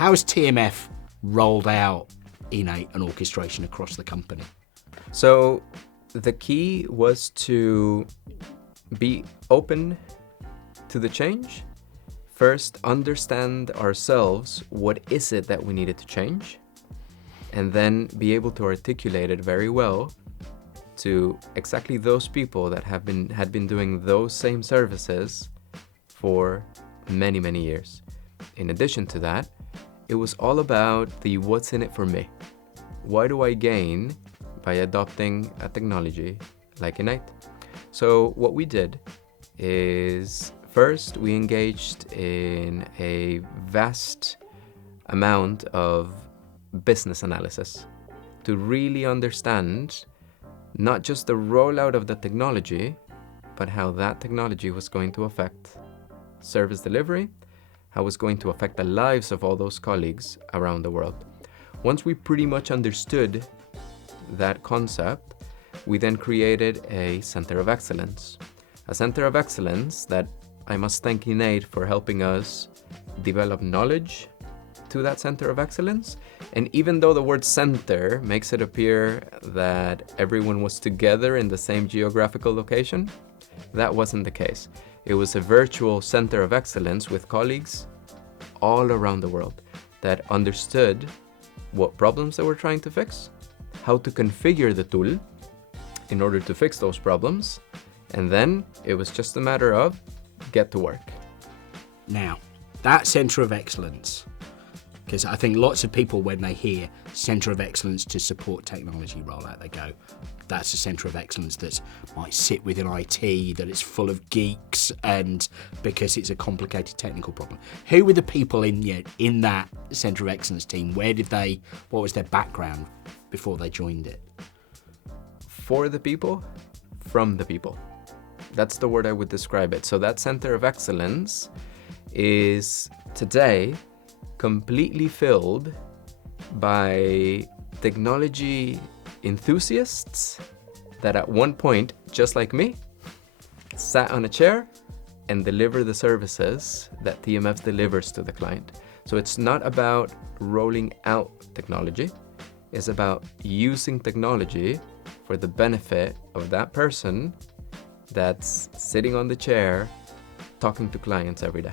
How's TMF rolled out Enate and orchestration across the company? So the key was to be open to the change. First, understand ourselves, what is it that we needed to change? And then be able to articulate it very well to exactly those people that had been doing those same services for many, many years. In addition to that, it was all about the what's in it for me. What do I gain by adopting a technology like Enate? So what we did is first we engaged in a vast amount of business analysis to really understand not just the rollout of the technology, but how that technology was going to affect service delivery, how it was going to affect the lives of all those colleagues around the world. Once we pretty much understood that concept, we then created a center of excellence. A center of excellence that I must thank Enate for helping us develop knowledge to that center of excellence. And even though the word center makes it appear that everyone was together in the same geographical location, that wasn't the case. It was a virtual center of excellence with colleagues all around the world that understood what problems they were trying to fix, how to configure the tool in order to fix those problems, and then it was just a matter of get to work. Now, that centre of excellence, because I think lots of people, when they hear centre of excellence to support technology rollout, they go, that's a centre of excellence that might sit within IT, that it's full of geeks, and because it's a complicated technical problem. Who were the people in that centre of excellence team? What was their background before they joined it? For the people, from the people. That's the word I would describe it. So that center of excellence is today completely filled by technology enthusiasts that at one point, just like me, sat on a chair and deliver the services that TMF delivers to the client. So it's not about rolling out technology. It's about using technology for the benefit of that person that's sitting on the chair talking to clients every day.